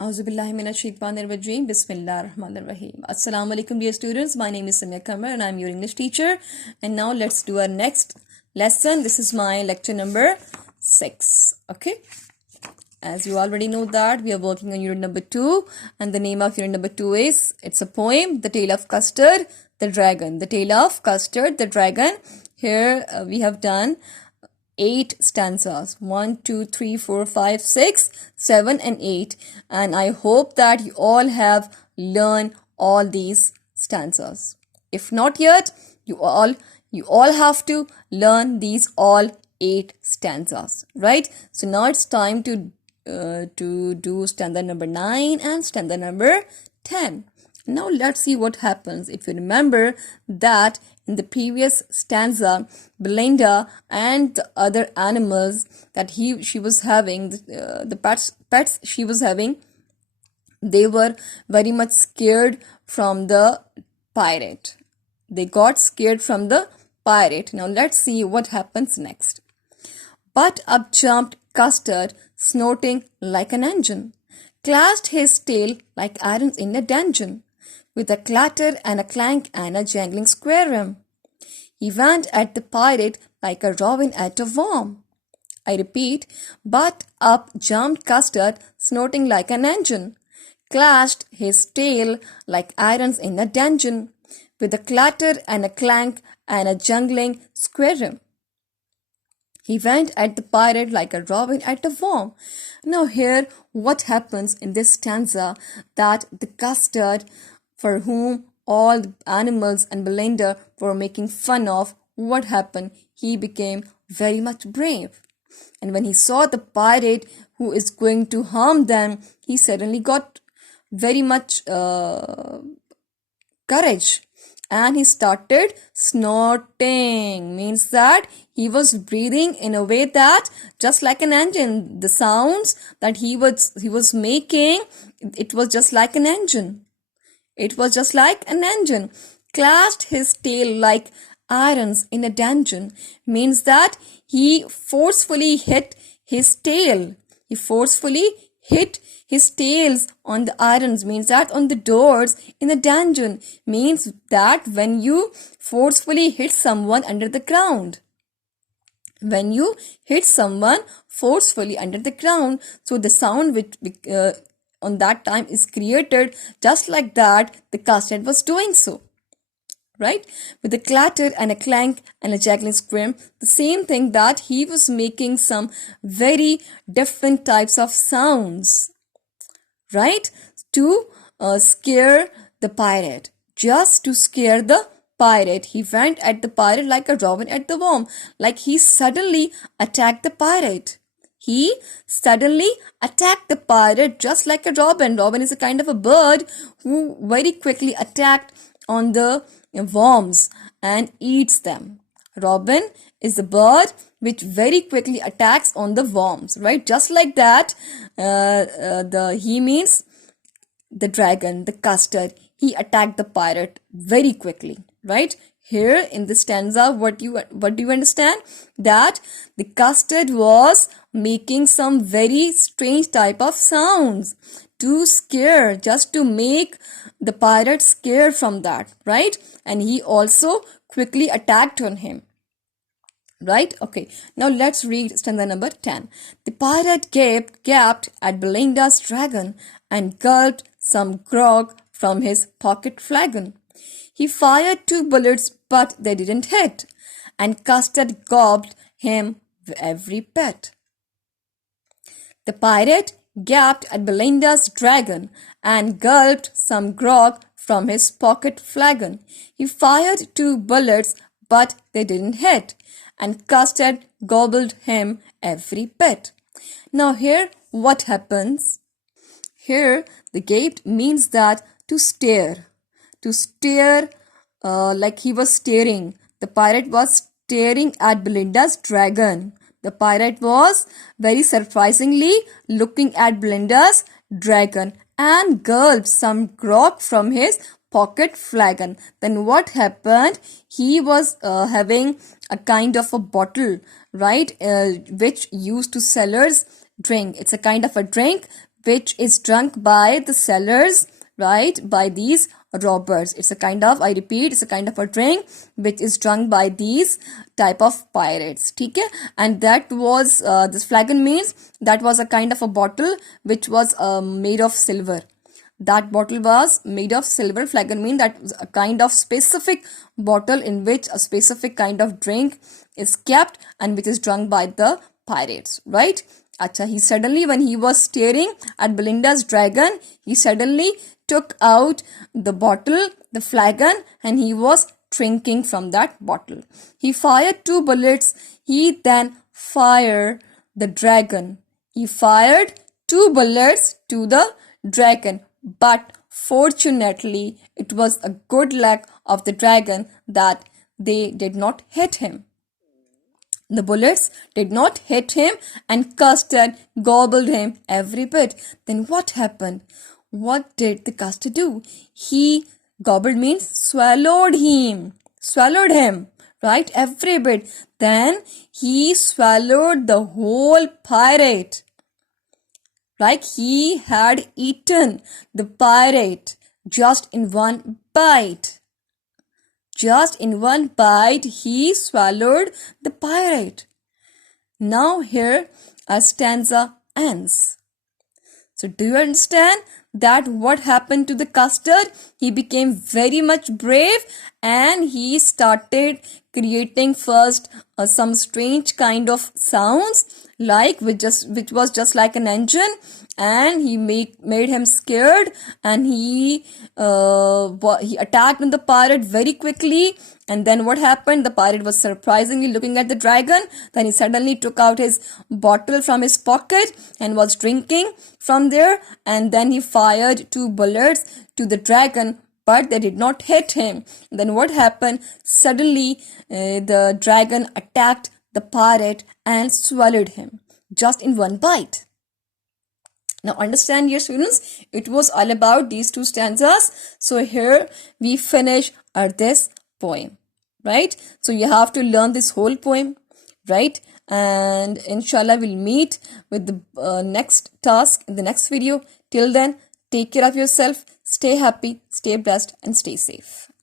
Auzubillahiminashaitanirrajim. Bismillahirrahmanirrahim. Assalamu alaikum, dear students. My name is Samia Kamar and I'm your English teacher. And now let's do our next lesson. This is my lecture number 6. Okay. As you already know that we are working on unit number 2, and the name of unit number 2 is, it's a poem, The Tale of Custard the Dragon. The Tale of Custard the Dragon. Here we have done 8 stanzas, 1 2 3 4 5 6 7 and 8, and I hope that you all have learned all these stanzas. If not yet, you all have to learn these all 8 stanzas, right? So now it's time to do stanza number 9 and stanza number 10. Now let's see what happens. If you remember that in the previous stanza, Belinda and the other animals that she was having, the pets she was having, they were very much scared from the pirate. They got scared from the pirate. Now let's see what happens next. But up jumped Custard, snorting like an engine, clashed his tail like irons in a dungeon, with a clatter and a clank and a jangling square. He went at the pirate like a robin at a worm. I repeat, but up jumped Custard, snorting like an engine, clashed his tail like irons in a dungeon, with a clatter and a clank and a jangling square. He went at the pirate like a robin at a worm. Now here, what happens in this stanza, that the Custard, for whom all the animals and Belinda were making fun of, what happened? He became very much brave. And when he saw the pirate who is going to harm them, he suddenly got very much courage. And he started snorting, means that he was breathing in a way that just like an engine. The sounds that he was making, it was just like an engine. It was just like an engine. Clashed his tail like irons in a dungeon, means that he forcefully hit his tail. He forcefully hit his tails on the irons, means that on the doors in the dungeon, means that when you forcefully hit someone under the ground. When you hit someone forcefully under the ground, so the sound which on that time is created, just like that the Custard was doing so. Right? With a clatter and a clank and a jangling scream, the same thing, that he was making some very different types of sounds, right? To scare the pirate, just to scare the pirate. He went at the pirate like a robin at the worm, like he suddenly attacked the pirate. He suddenly attacked the pirate just like a robin. Robin is a kind of a bird who very quickly attacked on the worms and eats them. Robin is the bird which very quickly attacks on the worms, right? Just like that, he means the dragon, the Custard. He attacked the pirate very quickly, right? Here in the stanza, what do you understand? That the Custard was making some very strange type of sounds to scare, just to make the pirate scared from that, right? And he also quickly attacked on him, right? Okay, now let's read stanza number 10. The pirate gaped at Belinda's dragon and gulped some grog from his pocket flagon. He fired 2 bullets, but they didn't hit, and Custard gobbled him every bit. The pirate gaped at Belinda's dragon and gulped some grog from his pocket flagon. He fired 2 bullets, but they didn't hit, and Custard gobbled him every bit. Now here, what happens? Here, the gaped means that to stare. To stare, like he was staring. The pirate was staring at Belinda's dragon. The pirate was very surprisingly looking at Belinda's dragon and gulped some grog from his pocket flagon. Then what happened? He was having a kind of a bottle, right, which used to sellers drink. It's a kind of a drink which is drunk by the sellers, right, by these robbers. It's a kind of, I repeat, it's a kind of a drink which is drunk by these type of pirates. Okay, and that was this flagon means that was a kind of a bottle which was made of silver. That bottle was made of silver. Flagon mean that was a kind of specific bottle in which a specific kind of drink is kept and which is drunk by the pirates, right? Acha, he suddenly, when he was staring at Belinda's dragon, he suddenly took out the bottle, the flagon, and he was drinking from that bottle. He fired 2 bullets. He then fired the dragon. He fired 2 bullets to the dragon, but fortunately, it was a good luck of the dragon that they did not hit him. The bullets did not hit him, and custard gobbled him every bit. Then what happened? What did the custard do? He gobbled means swallowed him. Swallowed him, right? Every bit. Then he swallowed the whole pirate. Like he had eaten the pirate just in one bite. Just in one bite, he swallowed the pirate. Now here a stanza ends. So do you understand that what happened to the custard? He became very much brave and he started creating first some strange kind of sounds, like which was just like an engine, and he made him scared, and he attacked on the pirate very quickly. And then what happened? The pirate was surprisingly looking at the dragon. Then he suddenly took out his bottle from his pocket and was drinking from there. And then he fired 2 bullets to the dragon, but they did not hit him. Then what happened? Suddenly, the dragon attacked the pirate and swallowed him just in one bite. Now understand, dear students, it was all about these 2 stanzas. So here we finish this poem, right? So you have to learn this whole poem, right? And inshallah we'll meet with the next task in the next video. Till then, take care of yourself, stay happy, stay blessed, and stay safe.